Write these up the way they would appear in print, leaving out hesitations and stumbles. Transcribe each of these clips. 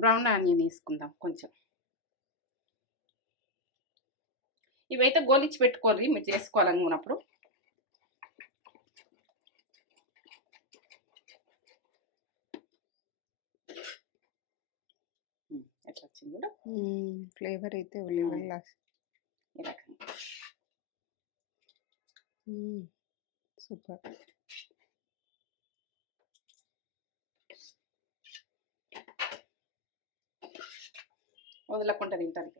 Brown onion వేసుకుందాం కొంచెం. ఇవైతే గోలిచ్చి పెట్టుకోర్రి మీరు చేసుకోవాలనుకున్నప్పుడు. ఎట్లా వచ్చింది కూడా ఫ్లేవర్ అయితే ఉల్లిపాయల ఈ రకంగా. సూపర్. వదలకుండా తింటాను.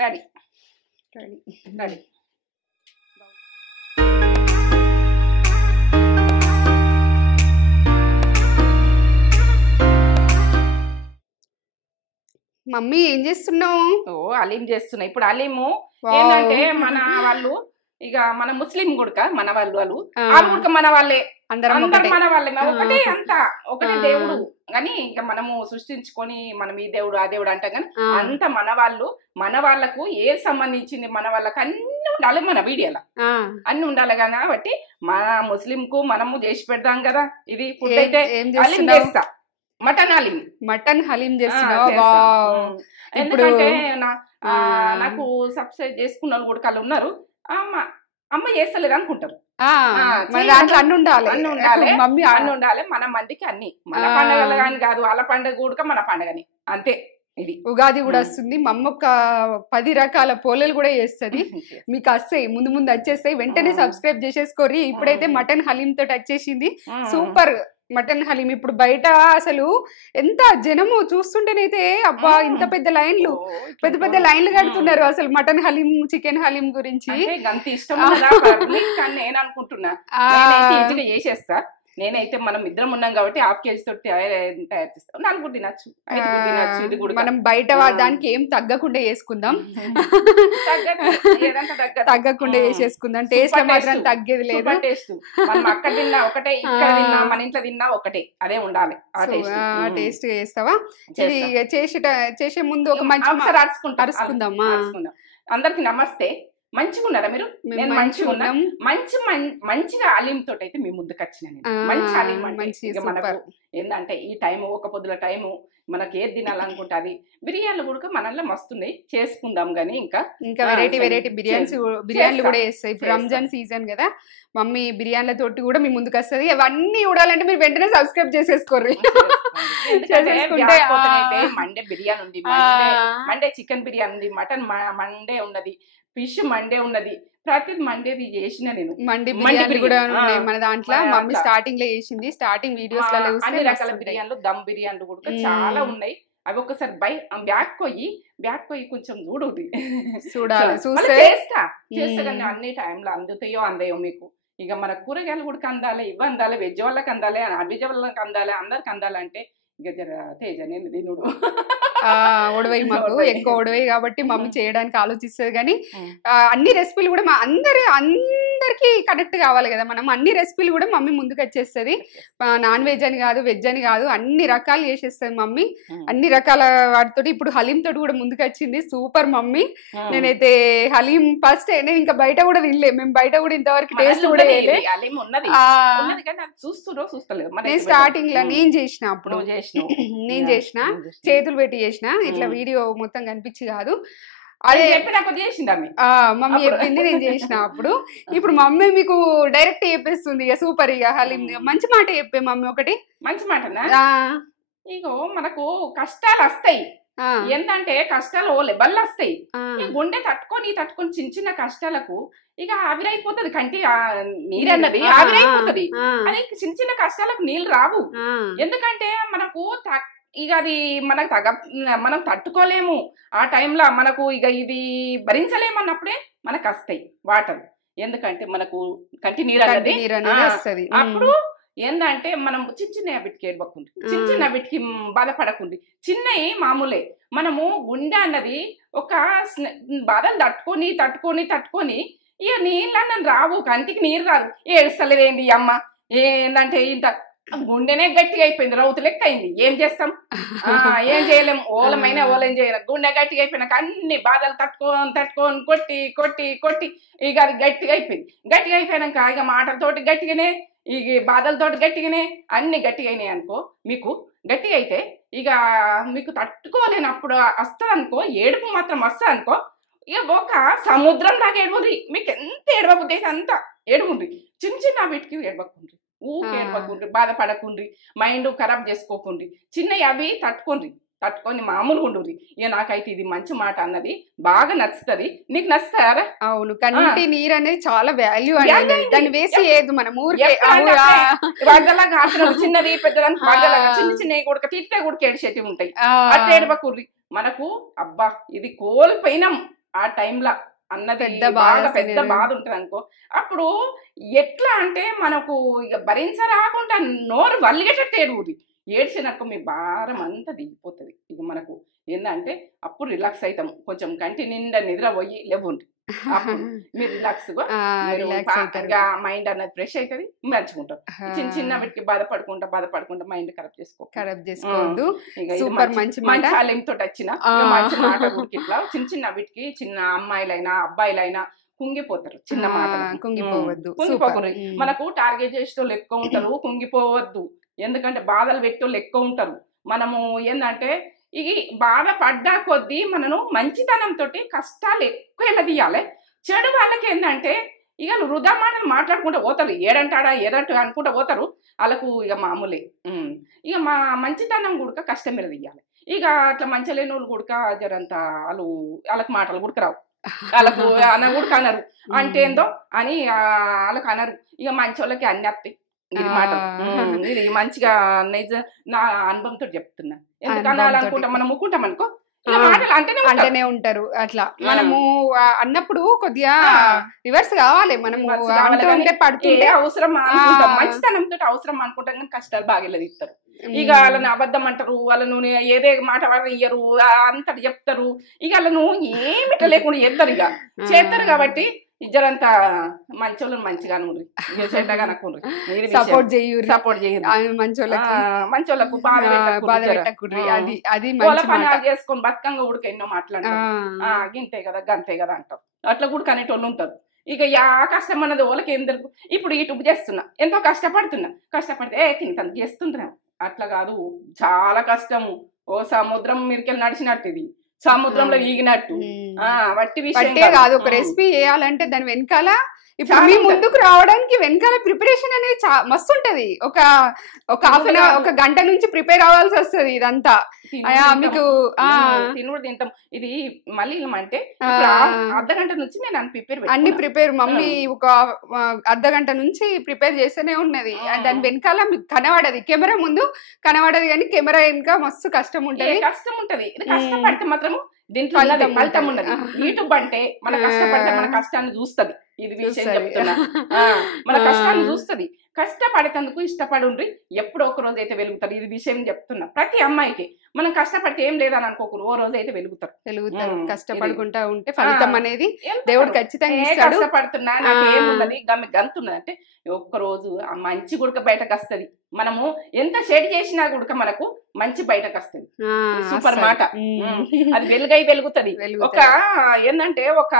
Ready ready ready. మమ్మీ ఏం చేస్తున్నావు? అలీం చేస్తున్నా. ఇప్పుడు అలీము ఏంటంటే మన వాళ్ళు ఇక మన ముస్లిం గుడక మన వాళ్ళు గుడక మన వాళ్ళే, అందరు మన వాళ్ళే, ఒకటే అంతా ఒకటే దేవుడు. కానీ ఇంకా మనము సృష్టించుకొని మనం ఈ దేవుడు ఆ దేవుడు అంటాం కానీ అంత మన వాళ్ళు. మన వాళ్ళకు ఏ సంబంధించింది మన వాళ్ళకి అన్ని ఉండాలి మన వీడియోలో, అన్ని ఉండాలి కాబట్టి మన ముస్లిం కు మనము చేసి పెడతాం కదా. ఇది ఫుడ్ అయితే అలీం చేస్తా, మటన్ హలీం. మటన్ హలీం చేస్తున్నా. ఎందుకంటే నాకు సబ్స్క్రైబ్ చేసుకున్న వాళ్ళు కూడా వాళ్ళు ఉన్నారు, అమ్మ చేస్తలేదు అనుకుంటారు. అన్ని ఉండాలి, మమ్మీ అన్ని ఉండాలి. మన మందికి అన్ని, మన పండగలు కానీ కాదు, వాళ్ళ పండుగ కూడా మన పండుగని అంతే. ఇది ఉగాది కూడా వస్తుంది. మా అమ్మ ఒక 10 రకాల పోలేలు కూడా చేస్తుంది. మీకు వస్తాయి, ముందు ముందు వచ్చేస్తాయి. వెంటనే సబ్స్క్రైబ్ చేసేసుకోరి. ఇప్పుడైతే మటన్ హలీం తోటి వచ్చేసింది. Super mutton haleem. ఇప్పుడు బయట అసలు ఎంత జనము చూస్తుంటేనైతే అబ్బా ఇంత పెద్ద లైన్లు, పెద్ద పెద్ద లైన్లు కడుతున్నారు అసలు మటన్ హలీం చికెన్ హలీం గురించి. నేను అనుకుంటున్నా చేసేస్తా. నేనైతే మనం ఇద్దరం ఉన్నాం కాబట్టి 1/2 kg తోటి తయారు చేస్తాం. 4 తినచ్చు, 5 తినచ్చు. ఇది కూడా మనం బయట దానికి ఏం తగ్గకుండా చేసుకుందాం, తగ్గకుండా చేసేసుకుందాం. టేస్ట్ మాత్రం తగ్గేది లేదు. టేస్ట్ మనం అక్కడ తిన్నా ఒకటే, ఇక్కడ తిన్నా మన ఇంట్లో తిన్నా ఒకటే, అదే ఉండాలి. టేస్ట్ చేస్తావా? చేసే ముందు ఒక మంచి అరుచుకుందామా? అందరికి నమస్తే. మంచిగా ఉన్నారా మీరు? నేను మంచిగా ఉన్నా. మంచిగా హలీం తోటి అయితే మీ ముందుకు వచ్చిన మంచి హలీం. మనకు ఏంటంటే ఈ టైము ఒక పొద్దుల టైము మనకి ఏది తినాలనుకుంటే అది. బిర్యానీలు కూడా మనల్లో మస్తున్నాయి, చేసుకుందాం. గానీ ఇంకా వెరైటీ బిర్యానీలు కూడా చేస్తాయి. ఇప్పుడు రంజాన్ సీజన్ కదా, మమ్మీ బిర్యానీల తోటి కూడా మీ ముందుకు వస్తుంది. అవన్నీ చూడాలంటే మీరు వెంటనే సబ్స్క్రైబ్ చేసేసుకోర్రి. మండే బిర్యానీ ఉంది, మండే చికెన్ బిర్యానీ ఉంది, మటన్ మండే ఉన్నది, ఫిష్ మండే ఉన్నది. ప్రతి మండేది చేసిన నేను. మండి బిర్యానీ కూడా ఉన్నాయి మన దాంట్లో. మమ్మీ స్టార్టింగ్ లో చేసింది, స్టార్టింగ్ వీడియోస్ లో అన్ని రకాల బిర్యానీలు, దమ్ బిర్యానీలు కూడా చాలా ఉన్నాయి. అవి ఒక్కసారి బ్యాక్ పోయి కొంచెం చూడాలి, చేస్తా కానీ అన్ని టైంలో అందాయో మీకు. ఇక మన కూరగాయలు కూడా అందాలి, ఇవి అందాలి, వెజ్ వాళ్ళకి అందాలి, నాన్ వెజ్ వాళ్ళకి అందాలి, అందరికి అందాలంటే ఇక తేజ నేను తినుడు ఒడవై మాకు ఎక్కువ ఒడవై కాబట్టి మమ్మీ చేయడానికి ఆలోచిస్తుంది. కానీ అన్ని రెసిపీలు కూడా అందరికి కనెక్ట్ కావాలి కదా మనం. అన్ని రెసిపీలు కూడా మమ్మీ ముందుకు వచ్చేస్తుంది. నాన్ వెజ్ అని కాదు, వెజ్ అని కాదు, అన్ని రకాలు చేసేస్తుంది మమ్మీ. అన్ని రకాల వాటితోటి ఇప్పుడు హలీం తోటి కూడా ముందుకు వచ్చింది. Super mummy. నేనైతే హలీం ఫస్ట్ నేను ఇంకా బయట కూడా తినలే. మేము బయట కూడా ఇంతవరకు టేస్ట్ కూడా నేను స్టార్టింగ్ లో నేను చేసిన అప్పుడు నేను చేసిన చేతులు పెట్టి చేసిన. ఇట్లా వీడియో మొత్తం కనిపించి కాదు, అదే మమ్మీ చెప్పింది నేను చేసిన అప్పుడు. ఇప్పుడు మమ్మీ మీకు డైరెక్ట్ చెప్పేస్తుంది. ఇక సూపర్. ఇక హలీం మంచి మాట చెప్పే మమ్మీ. ఒకటి మంచి మాట, ఇగో మనకు కష్టాలు వస్తాయి. ఏంటంటే కష్టాలు లెవెల్ వస్తాయి. గుండె తట్టుకొని చిన్న చిన్న కష్టాలకు ఇక ఆవిరైపోతుంది. కంటి నీరన్నది ఆవిరైపోతుంది. అది చిన్న చిన్న కష్టాలకు నీళ్ళు రావు. ఎందుకంటే మనకు ఇక అది మనం తట్టుకోలేము. ఆ టైంలో మనకు ఇక ఇది భరించలేమన్నప్పుడే మనకు వస్తాయి వాటర్. ఎందుకంటే మనకు కంటి నీరు అన్నది అప్పుడు ఏంటంటే మనం చిన్న హ్యాబిట్కి ఏడవకుంది, చిన్న హ్యాబిట్కి బాధపడకుంది. చిన్నవి మామూలే. మనము గుండె అన్నది ఒక బాధలు తట్టుకొని ఇక నీళ్ళన్న రావు, కంటికి నీరు రాదు. ఏడుస్తలేదేంటి అమ్మ ఏంటంటే ఇంత గుండెనే గట్టిగా అయిపోయింది, రౌతు లెక్క అయింది. ఏం చేస్తాం, ఏం చేయలేం, ఓలమైనా ఓలేం చేయలేం. గుండె గట్టిగా అయిపోయినాక అన్ని బాధలు తట్టుకొని కొట్టి కొట్టి కొట్టి ఇక అది గట్టిగా అయిపోయింది. గట్టిగా అయిపోయినాక ఇక మాటలతోటి గట్టిగానే, ఇక బాధలతోటి గట్టిగానే, అన్ని గట్టిగా అయినాయి అనుకో. మీకు గట్టిగా అయితే ఇక మీకు తట్టుకోలేనప్పుడు వస్తుంది అనుకో, ఏడుపు మాత్రం వస్తుంది అనుకో, ఇక ఒక సముద్రం దాకా ఏడుపుండ్రి. మీకు ఎంత ఏడవబుద్ధి అయితే అంత ఏడుపుండ్రి. చిన్న చిన్న వీటికి ఏడవకుండ్రి, ఊరికి ఏడవకుండ్రి, బాధపడకుండ్రి, మైండ్ ఖరాబ్ చేసుకోకుండ్రి. చిన్నవి అవి తట్టుకొని మామూలుగా ఉండుర్రి. ఇక నాకైతే ఇది మంచి మాట అన్నది బాగా నచ్చుతుంది. నీకు నచ్చుతారా? అవును, కంటి నీరు అనేది చాలా వాల్యూ అనేది, దాన్ని వేసి ఏది మనం ఊరికే వరదలాగా చిన్నది పెద్దదానికి వరదలాగా చిన్న చిన్నవి కూడా తిట్టే కూడా ఏడిచేటివి ఉంటాయి. అట్లా ఏడవకుర్రి. మనకు అబ్బా ఇది కోల్పోయినాం ఆ టైంలో అన్నది బాగా పెద్ద బాధ ఉంటది అనుకో. అప్పుడు ఎట్లా అంటే మనకు ఇక భరించరాకుండా నోరు వల్లిగేటట్టు ఏడుగురి. ఏడ్చినాక మీ భారం అంతా దిగిపోతుంది. ఇక మనకు ఏంటంటే అప్పుడు రిలాక్స్ అవుతాం, కొంచెం కంటి నిండా నిద్ర పోయి లేవుండ్రి. అప్పుడు మీరు రిలాక్స్గా మైండ్ అన్నది ఫ్రెష్ అవుతుంది, మంచుకుంటాం. చిన్న చిన్న వీటికి బాధపడుకుంటా మైండ్ ఖరాబ్ చేసుకోవద్దు. మంచి హాలింతో వచ్చిన మంచి మాట ఇట్లా చిన్న చిన్న వీటికి చిన్న అమ్మాయిలైనా అబ్బాయిలైనా కుంగిపోతారు. చిన్న మాట కుంగిపోకూడదు. మనకు టార్గెట్ చేసేటోళ్ళు ఎక్కువ ఉంటారు, కుంగిపోవద్దు. ఎందుకంటే బాధలు పెట్టేవాళ్ళు ఎక్కువ ఉంటారు. మనము ఏంటంటే ఇది బాధ పడ్డా కొద్దీ మనను మంచితనంతో కష్టాలు ఎక్కువ ఎలా తీయాలి. చెడు వాళ్ళకి ఏంటంటే ఇక వృధా మాటలు మాట్లాడుకుంటూ పోతారు, ఏడంటాడా ఏదంటా అనుకుంటూ పోతారు. వాళ్ళకు ఇక మామూలే. ఇక మా మంచితనం కూడా కష్టం మీద తీయాలి. ఇక అట్లా మంచి లేని వాళ్ళు కూడా జరంత వాళ్ళకి మాటలు కూడా రావు, వాళ్ళకు అన్న కూడా అనరు. అంటే ఏందో అని వాళ్ళకి అనరు. ఇక మంచి వాళ్ళకి అన్ని వస్తాయి. ఇది మాట ఇది మంచిగా నిజ నా అనుభవంతో చెప్తున్నా. ఎందుకన్నా అనుకుంటాం, మనం ముక్కుంటాం అనుకో మాటలు అంటేనే ఉంటారు. అట్లా మనము అన్నప్పుడు కొద్దిగా రివర్స్ కావాలి. మనము పడుతుంటే అవసరం అనుకుంటాం, మంచితనంతో అవసరం అనుకుంటాం, కానీ కష్టాలు బాగా ఇస్తారు. ఇక వాళ్ళని అబద్ధం అంటారు, వాళ్ళను ఏదే మాట వాళ్ళు ఇయ్యరు, అంతటి చెప్తారు. ఇక వాళ్ళను ఏమిట లేకుండా చేస్తారు. ఇక చేస్తారు కాబట్టి ఇద్దరంతా మంచోళ్ళని మంచిగా చెడ్డగా సపోర్ట్ మంచోళ్ళకు బాధ పని చేసుకొని బతుకంగా ఉడక ఎన్నో మాట్లాడతారు. గింతే కదా గంతే కదా అంటారు. అట్లా కూడా కనేటోళ్ళు ఉంటారు. ఇక కష్టం అన్నది వాళ్ళకి ఎందుకు. ఇప్పుడు యూట్యూబ్ చేస్తున్నా, ఎంతో కష్టపడితే ఇంత చేస్తుంటున్నాం. అట్లా కాదు, చాలా కష్టము. ఓ సముద్రం మీదకెళ్ళి నడిచినట్టు, ఇది సముద్రంలో ఈగినట్టు. వట్టి విషయం కాదు. ఒక రెసిపీ చేయాలంటే దాని వెనకాల ఇప్పుడు మీ ముందుకు రావడానికి వెనకాల ప్రిపరేషన్ అనేది మస్తు ఉంటది. ఒక హాఫ్ అన్ అవర్, ఒక గంట నుంచి ప్రిపేర్ అవ్వాల్సి వస్తుంది. ఇదంతా మీకు తినుడు తింటాం. ఇది మళ్ళీ అంటే అర్ధ గంట నుంచి నేను అన్ని ప్రిపేర్ మమ్మీ ఒక అర్ధ గంట నుంచి ప్రిపేర్ చేస్తూనే ఉన్నది. దాని వెనకాల మీకు కనబడది, కెమెరా ముందు కనబడదు కానీ కెమెరా వెనక మస్తు కష్టం ఉంటది. కష్టపడితే మాత్రము దీంట్లో ఫలితం ఉన్నది. యూట్యూబ్ అంటే మన కష్టపడితే మన కష్టాన్ని చూస్తుంది. ఇది విషయం చెప్తున్నా, మన కష్టాన్ని చూస్తుంది. కష్టపడేందుకు ఇష్టపడి ఎప్పుడో ఒక రోజు అయితే వెలుగుతారు. ఇది విషయం చెప్తున్నా. ప్రతి అమ్మాయికి మనం కష్టపడితే ఏం లేదని అనుకోకూడదు, ఓ రోజు అయితే వెలుగుతారు. కష్టపడుకుంటా ఉంటే ఫలితం అనేది దేవుడు ఖచ్చితంగా ఇస్తాడు. కష్టపడుతున్నా నాకు ఏమున్నది గంతున్నది అంటే ఒక్క రోజు ఆ మంచి గుడక బయటకు వస్తుంది. మనము ఎంత షేడ్ చేసినా కూడా మనకు మంచి బయటకు వస్తుంది. సూపర్ మాట. అది వెలుగుతుంది. ఒక ఏంటంటే ఒక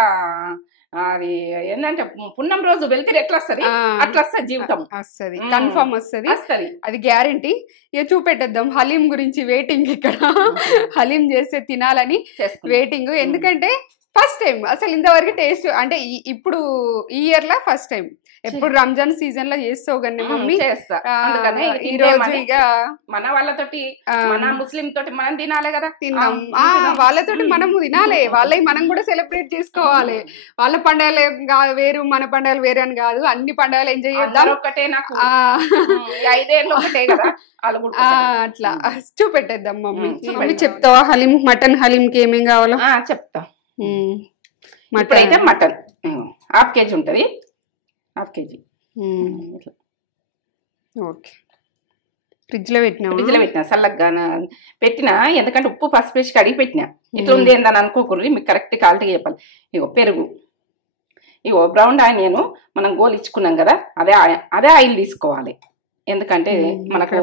అది ఏంటంటే పున్నం రోజు వెళ్తే ఎట్లా వస్తుంది అట్లా వస్తుంది, జీవితం వస్తుంది, కన్ఫర్మ్ వస్తుంది. అది గ్యారంటీ. ఇక చూపెట్టేద్దాం హలీం గురించి. వెయిటింగ్ ఇక్కడ హలీం చేస్తే తినాలని వెయిటింగ్. ఎందుకంటే ఫస్ట్ టైం అసలు ఇంతవరకు టేస్ట్ అంటే ఇప్పుడు ఈ ఇయర్ లా ఫస్ట్ టైం. ఎప్పుడు రంజాన్ సీజన్ లో చేస్తావు కానీ మమ్మీ చేస్తా. అందుకని ఈ రోజు ఇక మన వాళ్ళతోటి, మన ముస్లిం తోటి మనం తినాలి కదా. తిన్నాం, వాళ్ళతోటి మనము తినాలి. వాళ్ళవి మనం కూడా సెలబ్రేట్ చేసుకోవాలి. వాళ్ళ పండుగలు వేరు, మన పండుగలు వేరు అని కాదు, అన్ని పండుగలు ఎంజాయ్ చేద్దాం. ఒక్కటే నాకు 5 ఏళ్ళు ఒకటే కదా. అట్లా చూపెట్టేద్దాం మమ్మీ. మమ్మీ చెప్తావా హలీం, మటన్ హలీంకి ఏమేం కావాలో? చెప్తా. ఇప్పుడైతే మటన్ ½ కేజీ ఉంటుంది, ½ కేజీ. ఓకే, ఫ్రిడ్జ్ లో పెట్టినా చల్లగా పెట్టినా. ఎందుకంటే ఉప్పు పసుపు వేసి కడిగి పెట్టినా. ఇట్లా ఉంది ఏందని అనుకోకూడదు, మీకు కరెక్ట్ క్వాలిటీ చెప్పాలి. ఇగో పెరుగు, ఇగో బ్రౌన్ ఆనియన్ మనం గోలు ఇచ్చుకున్నాం కదా, అదే ఆయిల్ తీసుకోవాలి. ఎందుకంటే మనకు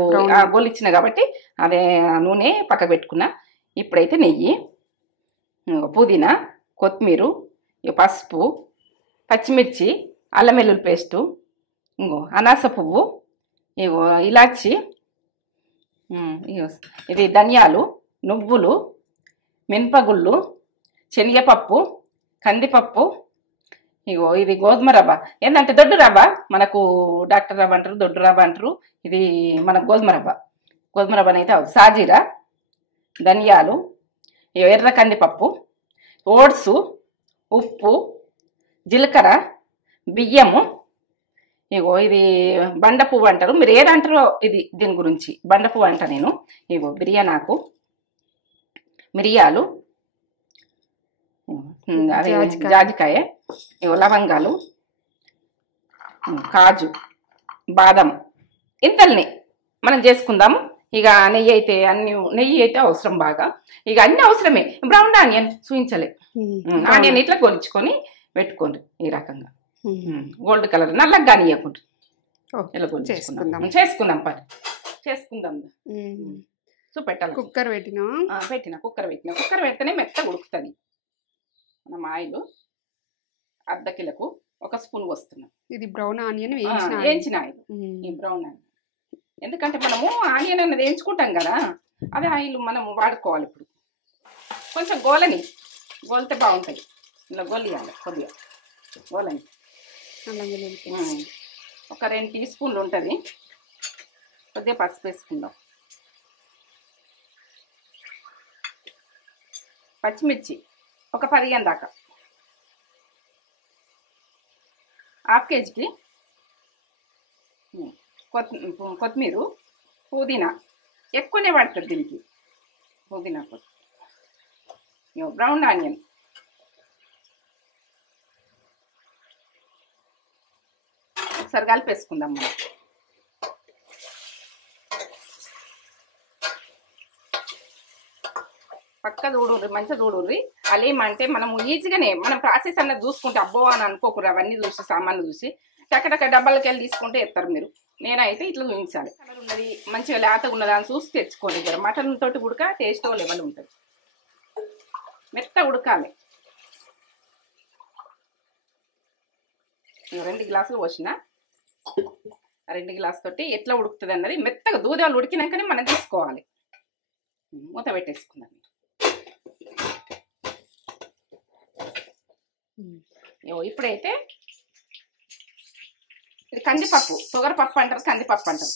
గోలిచ్చిన కాబట్టి అదే నూనె పక్క పెట్టుకున్నా. ఇప్పుడైతే నెయ్యి, పుదీనా, కొత్తిమీర, పసుపు, పచ్చిమిర్చి, అల్లం వెల్లుల్లి పేస్టు, ఇంకో అనాస పువ్వు, ఇగో ఇలాచి, ఇది ధనియాలు, నువ్వులు, మినపగుళ్ళు, శనగపప్పు, కందిపప్పు, ఇగో ఇది గోధుమ రవ్వ. ఏంటంటే దొడ్డు రవ్వ, మనకు డాక్టర్ రవ్వ అంటారు, దొడ్డు రవ్వ అంటారు. ఇది మన గోధుమ రవ్వ. గోధుమ రవ్వ అయితే సాజీరా, ధనియాలు, ఎర్ర కందిపప్పు, ఓట్సు, ఉప్పు, జీలకర్ర, బియ్యము, ఇగో ఇది బండ పువ్వు అంటారు, మీరు ఏదంటారో ఇది దీని గురించి బండ పువ్వు అంట నేను. ఇగో బిర్యానాకు, మిరియాలు, అదే జాజికాయ, ఇగో లవంగాలు, కాజు, బాదం, ఇంతల్ని మనం చేసుకుందాము. ఇక నెయ్యి అయితే అవసరం బాగా. ఇక అన్ని అవసరమే. బ్రౌన్ ఆనియన్ చూపించలే, ఆనియన్ ఇట్లా గొలుచుకొని పెట్టుకోండి ఈ రకంగా. గోల్డ్ కలర్ నల్లగా కానియకుండా ఇలా చేసుకుందాం పని చేసుకుందాం. చూపెట్టాలి. కుక్కర్ పెట్టిన కుక్కర్ పెడితేనే మెత్తగా ఉడుకుతుంది. మనం ఆయిల్ అర్ధ కిలోకు 1 స్పూన్ వస్తున్నాం. ఇది బ్రౌన్ ఆనియన్ వేయించిన ఆయిల్. ఈ బ్రౌన్ ఆనియన్ ఎందుకంటే మనము ఆనియన్ అనేది వేయించుకుంటాం కదా, అదే ఆయిల్ మనం వాడుకోవాలి. ఇప్పుడు కొంచెం గోలితే బాగుంటాయి. ఇలా గోలియాలి కొద్దిగా. గోలని ఒక 2 టీ స్పూన్లు ఉంటుంది. కొద్దిగా పసుపు వేసుకుందాం. పచ్చిమిర్చి ఒక 15 దాకా. హాఫ్ కేజీకి కొత్తిమీర, పుదీనా ఎక్కువనే పడుతుంది దీనికి. పుదీనా, బ్రౌన్ ఆనియన్, ఒకసారి కలిపేసుకుందాం మనం. పక్క చూడుర్రి, మంచిగా చూడుర్రి. అలేమంటే మనము ఈజీగానే మనం ప్రాసెస్ అన్నది చూసుకుంటే అబ్బో అని అనుకోకూడదు. అవన్నీ చూసి సామాన్లు చూసి టక్కటక్క డబ్బాలకి వెళ్ళి తీసుకుంటే ఎత్తారు మీరు. నేనైతే ఇట్లా చూపించాలి. కలర్ ఉన్నది మంచిగా లేతగా ఉన్నది అని చూసి తెచ్చుకోండి. జర మటన్ తోటి ఉడక టేస్ట్ లెవెల్ ఉంటుంది. మెత్త ఉడకాలి. 2 గ్లాసులు పోసిన. 2 గ్లాసు తోటి ఎట్లా ఉడుకుతుంది అన్నది మెత్తగా దూదాలు ఉడికినాకనే మనం తీసుకోవాలి. మూత పెట్టేసుకుందాం. ఇప్పుడైతే ఇది కందిపప్పు, తొగరపప్పు అంటారు, కందిపప్పు అంటారు.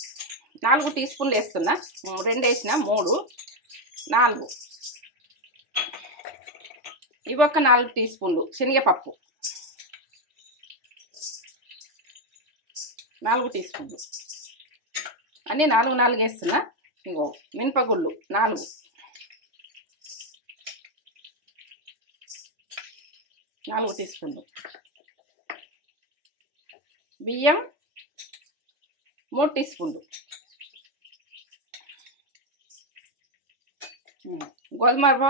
4 టీ స్పూన్లు వేస్తున్నా. 2 వేసిన, 3, 4. ఇవి ఒక 4 టీ స్పూన్లు శనగపప్పు, 4 టీ స్పూన్లు అన్నీ 4 వేస్తున్నా. ఇగో మినపగుళ్ళు 4, 4 టీ స్పూన్లు. బియ్యం 3 టీ స్పూన్లు. గోధుమ రవ్వ,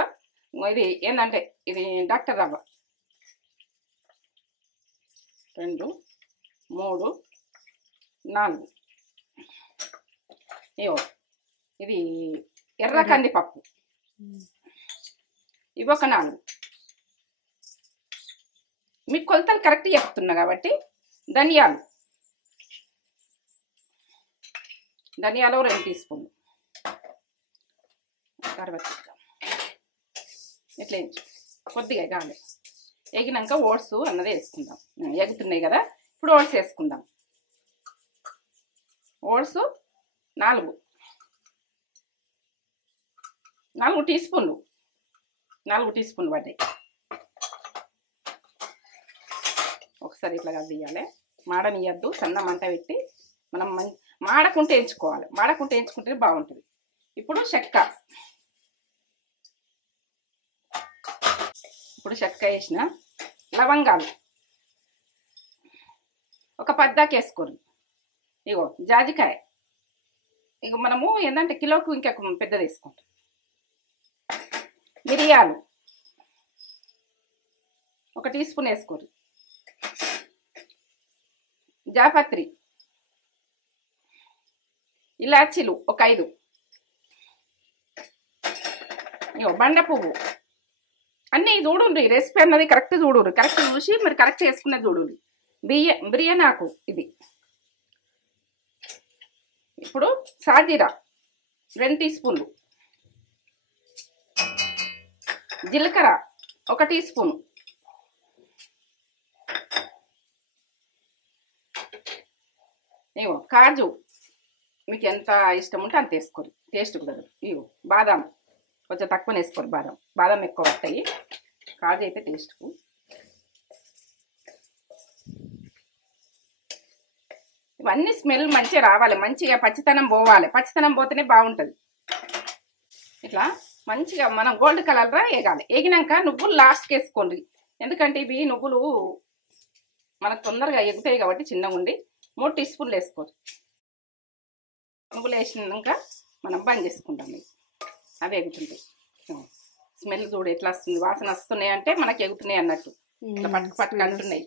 ఇది ఏంటంటే ఇది డాక్టర్ రవ్వ 2, 3, 4. ఇది ఎర్ర కందిపప్పు, ఇవి ఒక 4. మీకు కొలతలు కరెక్ట్ చెప్తున్నా కాబట్టి. ధనియాలు 2 టీ స్పూన్లు. తర్వాత ఇట్లా కొద్దిగా ఎగాలి. ఎగినాక ఓట్స్ అన్నది వేసుకుందాం. ఎగుతున్నాయి కదా, ఇప్పుడు ఓట్స్ వేసుకుందాం. ఓట్స్ 4 టీ స్పూన్లు. 4 టీ స్పూన్లు పడ్డాయి. ఒకసారి ఇట్లా తీయాలి. మాడనియద్దు. సన్న మంట పెట్టి మనం మాడకుంటే ఎంచుకోవాలి. మాడకుంటే ఎంచుకుంటే బాగుంటుంది. ఇప్పుడు చెక్క వేసిన. లవంగాలు ఒక 10 దాకా వేసుకోరు. ఇగో జాజికాయ, ఇగో మనము ఏంటంటే కిలోకు ఇంకా పెద్దది వేసుకుంటాం. మిరియాలు ఒక టీ స్పూన్ వేసుకోరు. జాపత్రి ఇలాచీలు ఒక 5, ఇగో బండ పువ్వు. అన్నీ చూడుండ్రి, రెసిపీ అన్నది కరెక్ట్ చూడుర్రి, కరెక్ట్ చూసి మరి కరెక్ట్ చేసుకున్నది చూడుర్రి. బిర్యానీ ఆకు ఇది. ఇప్పుడు సాజీరా 2 టీ స్పూన్లు, జీలకర్ర 1 టీ స్పూను, ఇగో కాజు మీకు ఎంత ఇష్టం ఉంటే అంత వేసుకోరు, టేస్ట్ కూడా. ఇగో బాదాం కొంచెం తక్కువ వేసుకోరు, బాదం ఎక్కువ వస్తాయి, కాజు అయితే టేస్ట్కు. ఇవన్నీ స్మెల్ మంచిగా రావాలి, మంచిగా పచ్చితనం పోవాలి, పచ్చితనం పోతేనే బాగుంటుంది. ఇట్లా మంచిగా మనం గోల్డ్ కలర్గా వేగాలి. వేగినాక నువ్వులు లాస్ట్కి వేసుకోండి, ఎందుకంటే ఇవి నువ్వులు మనకు తొందరగా ఎగుతాయి కాబట్టి చిన్నగా ఉండి 3 టీ స్పూన్లు వేసుకోరు. నువ్వులు వేసినాక మనం బంద్ చేసుకుంటాం, అవి ఎగుతుంటాయి. స్మెల్ చూడు ఎట్లా వస్తుంది, వాసన వస్తున్నాయి అంటే మనకి ఎగుతున్నాయి అన్నట్టు. ఇట్లా పట్టుకు అంటున్నాయి.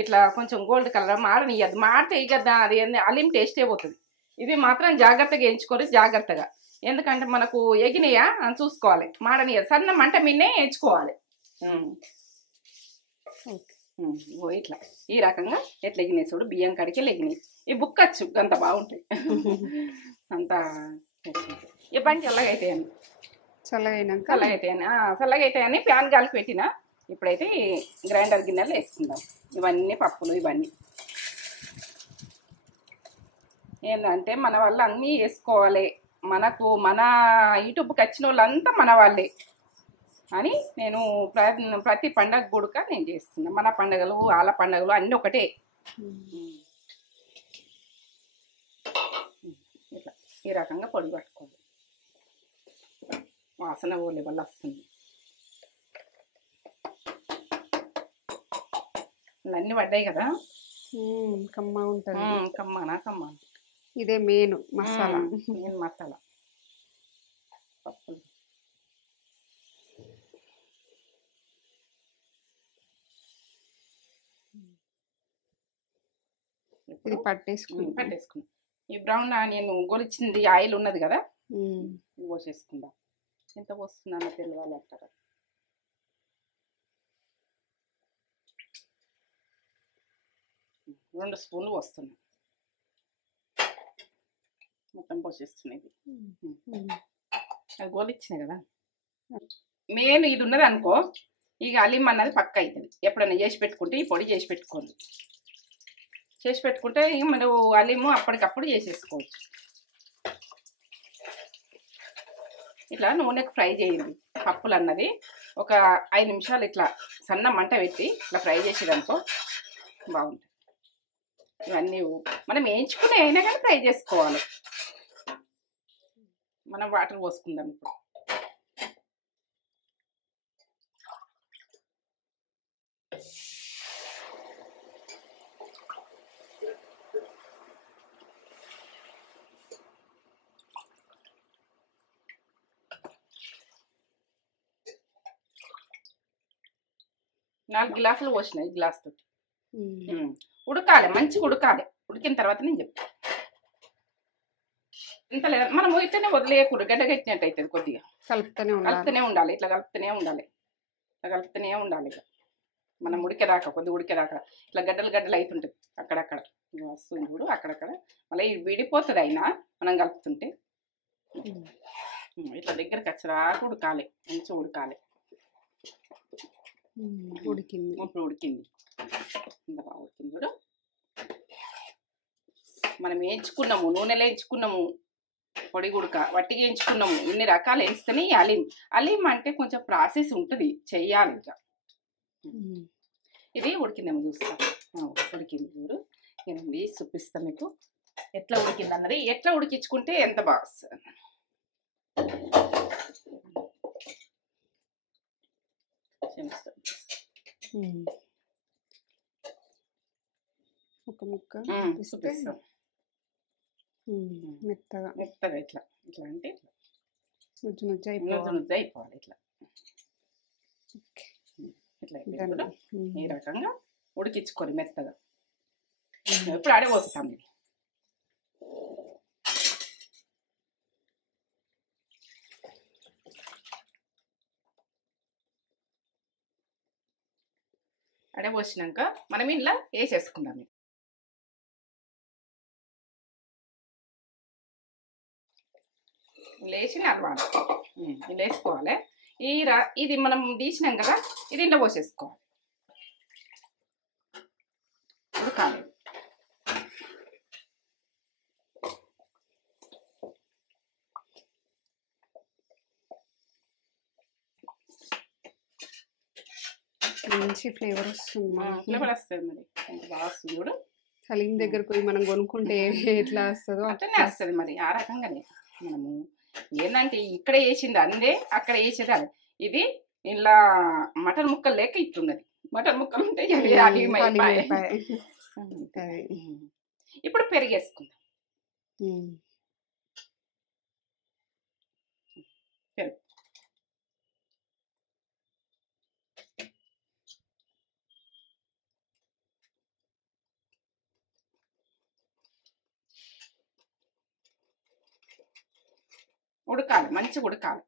ఇట్లా కొంచెం గోల్డ్ కలర్ మారనియ్యద్దు, మారితే ఇక అది అలీం టేస్టే పోతుంది. ఇవి మాత్రం జాగ్రత్తగా వేయించుకోరు, జాగ్రత్తగా, ఎందుకంటే మనకు ఎగినాయా అని చూసుకోవాలి, మాడనియ్యదు. సన్న మంట మీనే వేయించుకోవాలి. ఇట్లా ఈ రకంగా ఎట్లా ఎగినాయి చూడు, బియ్యం కడికి ఎగినాయి. ఈ బుక్కచ్చు అంత బాగుంటాయి, అంత ఈ పని చల్లగైతాయని ప్యాన్ గాలికి పెట్టిన. ఇప్పుడైతే గ్రైండర్ గిన్నెలు వేసుకుందాం ఇవన్నీ పప్పులు. ఇవన్నీ ఏంటంటే మన వల్ల అన్నీ వేసుకోవాలి, మనకు మన యూట్యూబ్కి వచ్చిన వాళ్ళంతా మన వాళ్ళే అని నేను ప్రతి పండగ గుడక నేను చేస్తున్నా. మన పండుగలు వాళ్ళ పండుగలు అన్నీ ఒకటే. ఇట్లా ఈ రకంగా పొడి పట్టుకోవాలి, వాసన ఓలే వల్ల వస్తుంది. అన్నీ పడ్డాయి కదా, కమ్మ ఉంటుంది. కమ్మ ఇదే మెయిన్ మసాలా. పప్పులు ఇది పట్టేసుకున్నా. ఈ బ్రౌన్ ఆనియన్ గొలిచింది ఆయిల్ ఉన్నది కదా, పోసేసుకుందాం. ఎంత పోస్తున్నానో తెలియాలి అంటారా. 2 స్పూన్లు పోస్తున్నాయి, మొత్తం పోసేస్తున్నాయి. అది గోలిచ్చినాయి కదా. మెయిన్ ఇది ఉన్నది అనుకో, ఇక అలీం అన్నది పక్క అవుతుంది. ఎప్పుడైనా చేసి పెట్టుకుంటే ఈ పొడి చేసి పెట్టుకోండి, చేసి పెట్టుకుంటే మనం అలీము అప్పటికప్పుడు చేసేసుకోవచ్చు. ఇట్లా నూనెకు ఫ్రై చేయండి పప్పులు అన్నది. ఒక 5 నిమిషాలు ఇట్లా సన్న మంట పెట్టి ఇట్లా ఫ్రై చేసేదనుకో బాగుంటుంది. ఇవన్నీ మనం వేయించుకునే అయినా కానీ ఫ్రై చేసుకోవాలి. మనం వాటర్ పోసుకుందాం ఇప్పుడు. నాలుగు గ్లాసులు పోసినాయి, గ్లాస్ తోటి ఉడకాలి, మంచిగా ఉడకాలి. ఉడికిన తర్వాత నేను చెప్తాను. ఇంత లేదా మనం ఇట్లనే వదిలేయకూడదు, గడ్డగట్టినట్టు అవుతుంది. కొద్దిగా కలుపుతూనే ఉండాలి, ఇట్లా కలుపుతూనే ఉండాలి, ఇక మనం ఉడికేదాకా, కొద్దిగా ఉడికేదాకా ఇట్లా గడ్డలు అవుతుంటుంది. అక్కడక్కడ వస్తుంది చూడు, అక్కడక్కడ మళ్ళీ విడిపోతుంది. అయినా మనం కలుపుతుంటే ఇట్లా దగ్గరకు వచ్చేదాకా ఉడకాలి, మంచిగా ఉడకాలి. ఉడికింది, ఇప్పుడు ఉడికింది, ఇంత బాగా ఉడికింది చూడు. మనం వేయించుకున్నాము, నూనెలో వేయించుకున్నాము, పొడి గుడక వట్టిగా వేయించుకున్నాము. ఇన్ని రకాలు వేస్తేనే అలీం అంటే కొంచెం ప్రాసెస్ ఉంటుంది, చెయ్యాలి. ఇంకా ఇది ఉడికిందేమో చూస్తా. ఉడికింది చూడు, నేను వేసి చూపిస్తాను మీకు ఎట్లా ఉడికింది అన్నది. ఎట్లా ఉడికించుకుంటే ఎంత బాగా వస్తుంది. ఒక ముక్క చూపిస్తాం. మెత్తగా ఇట్లా అంటే నుజ్జు అయిపోవాలి. ఇట్లా ఈ రకంగా ఉడికించుకొని మెత్తగా. ఇప్పుడు ఆడే పోస్తాం. ఇది అడబోసినాక మనం ఇలా వేసేసుకుందాం. లేచి నడవాలి, ఇలా వేసుకోవాలి. ఇది మనం తీసినాం కదా, ఇది ఇంట్లో పోసేసుకోవాలి. ఉడకాలి. మంచి ఫ్లేవర్ వస్తుంది. ఫ్లేవర్ వస్తుంది. మరి ఎంత బాగా వస్తుంది చూడు. హలీం దగ్గర పోయి మనం కొనుక్కుంటే ఎట్లా వస్తుందో అట్లనే వస్తుంది. మరి ఆ రకంగానే మనము ఏంటంటే ఇక్కడ వేసింది అందే, అక్కడ వేసేది అదే. ఇది ఇలా మటన్ ముక్కలు లేక ఇట్టున్నది. మటన్ ముక్కలు ఉంటే ఇప్పుడు పెరిగేసుకుందాం. పెరుగు ఉడకాలి, మంచిగా ఉడకాలి.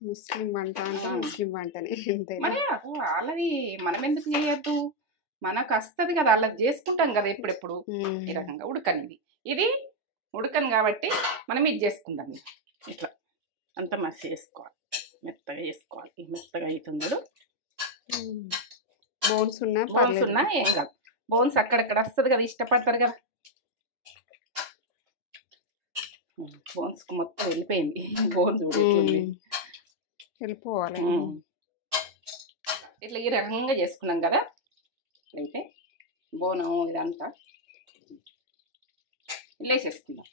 ముస్లిం వంట అంటే ముస్లిం వంటనే. మరి వాళ్ళది మనం ఎందుకు చేయొద్దు? మనకు వస్తుంది కదా, అలా చేసుకుంటాం కదా ఎప్పుడెప్పుడు. ఈ రకంగా ఉడకనిది. ఇది ఉడకను కాబట్టి మనం ఇది చేసుకుందాం. ఇట్లా అంతా మసి వేసుకోవాలి, మెత్తగా వేసుకోవాలి. ఈ మెత్తగా అవుతుంది. బోన్స్ ఉన్నా ఏం కాదు. బోన్స్ అక్కడక్కడ వస్తుంది కదా, ఇష్టపడతారు కదా. బోన్స్ కు మొత్తం వెళ్ళిపోయింది. బోన్స్ వెళ్ళిపోవాలి. ఇట్లా ఈ రకంగా చేసుకున్నాం కదా. అయితే బోనం ఇదంతా ఇలా వేసేసుకుందాం.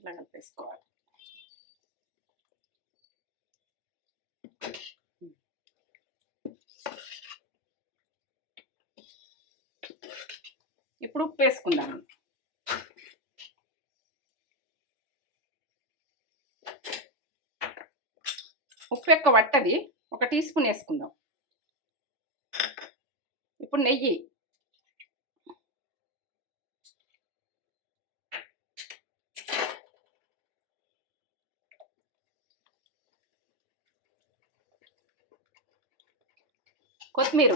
ఇలా కలిపేసుకోవాలి. ఇప్పుడు ఉప్పు వేసుకుందాం. ఉప్పు ఎక్కువ పట్టది, 1 టీ స్పూన్ వేసుకుందాం. ఇప్పుడు నెయ్యి, కొత్తిమీర,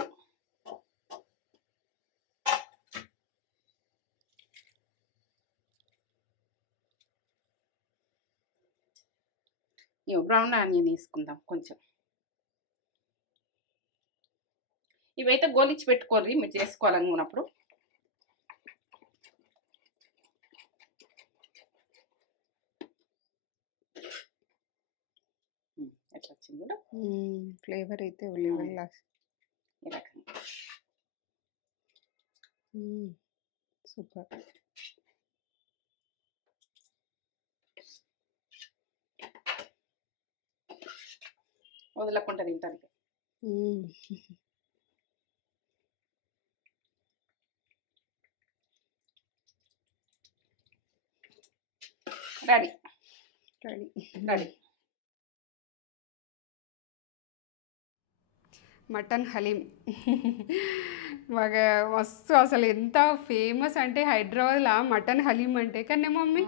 బ్రౌన్ ఆనియన్ వేసుకుందాం కొంచెం. ఇవైతే గోలిచ్చి పెట్టుకోవాలి మీరు చేసుకోవాలనుకున్నప్పుడు. ఎట్లా వచ్చింది కూడా ఫ్లేవర్ అయితే ఉల్లివల్ల సూపర్. వదలకుండా తింటానికి. Ready ready ready. Mutton haleem బాగా మస్తు. అసలు ఎంత ఫేమస్ అంటే హైదరాబాద్లో మటన్ హలీం అంటే. కానీ మమ్మీ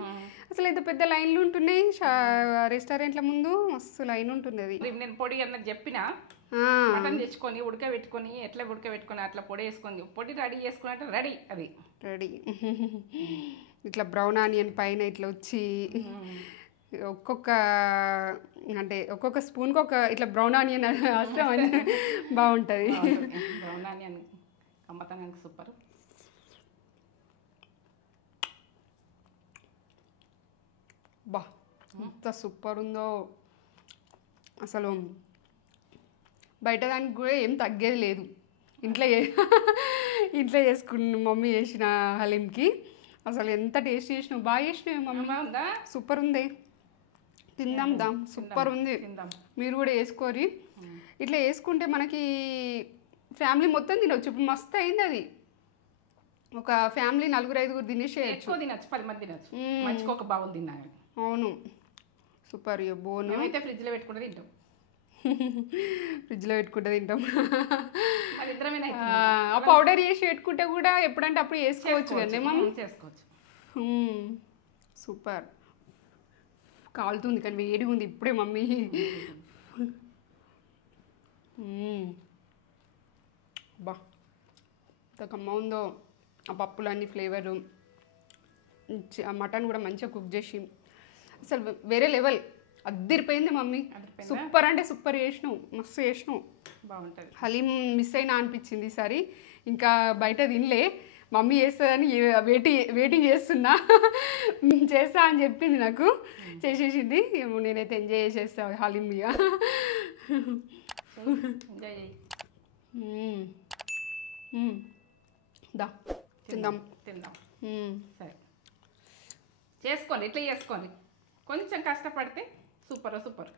అసలు ఎంత పెద్ద లైన్లు ఉంటున్నాయి రెస్టారెంట్ల ముందు, మస్తు లైన్ ఉంటుంది. నేను పొడి అన్నది చెప్పిన, మటన్ తెచ్చుకొని ఉడకబెట్టుకొని ఎట్లా ఉడకబెట్టుకొని అట్లా పొడి వేసుకొని పొడి రెడీ చేసుకుని అంటే రెడీ. అది రెడీ. ఇట్లా బ్రౌన్ ఆనియన్ పైన ఇట్లా వచ్చి ఒక్కొక్క స్పూన్కి ఒక ఇట్లా బ్రౌన్ ఆనియన్ వస్తే బాగుంటుంది. బ్రౌన్ ఆనియన్ అమ్మతానికి సూపర్. బా ఎంత సూపర్ ఉందో అసలు. బయట దానికి కూడా ఏం తగ్గేది లేదు. ఇంట్లో చేసుకున్న మమ్మీ చేసిన హలీంకి అసలు ఎంత టేస్ట్ చేసినావు. బాగా చేసినావు మమ్మీ, సూపర్ ఉంది. తిందాం సూపర్ ఉంది. మీరు కూడా వేసుకోరి. ఇట్లా వేసుకుంటే మనకి ఫ్యామిలీ మొత్తం తినొచ్చు. ఇప్పుడు మస్తు అయింది అది. ఒక ఫ్యామిలీ 4-5 తినేసేయచ్చు. తినచ్చు, 10 మంది తినచ్చు. మంచిగా ఒక బాగుంది తిన్నారు. అవును సూపర్. బోను అయితే ఫ్రిడ్జ్లో పెట్టుకుంటే తింటాం. ఫ్రిడ్జ్లో పెట్టుకుంటే తింటాం. మరి ఇద్దరమేనా ఆ పౌడర్ చేసి పెట్టుకుంటే కూడా ఎప్పుడంటే అప్పుడు వేసుకోవచ్చు కదా మమ్మీ. చేసుకోవచ్చు. సూపర్. కాలుతుంది కానీ వేడిగా ఉంది ఇప్పుడే మమ్మీ. బా ఎంత కమ్మ ఉందో ఆ పప్పులన్నీ ఫ్లేవరు. మటన్ కూడా మంచిగా కుక్ చేసి అసలు వేరే లెవెల్ అద్దరిపోయింది మమ్మీ. సూపర్ అంటే సూపర్ చేసినావు, మస్తు చేసినావు, బాగుంటుంది. హలీం మిస్ అయినా అనిపించింది ఈసారి. ఇంకా బయట తినలే, మమ్మీ చేస్తుందని వెయిటింగ్ చేస్తున్నా. చేస్తా అని చెప్పింది నాకు, చేసేసింది. ఏమో నేనైతే ఎంజాయ్ చేసేస్తా హలీం ఇక. ఎంజాయ్ చేయి. దా తిందాం. సరే చేసుకోండి, ఇట్లా చేసుకోండి. కొంచెం కష్టపడితే సూపర్.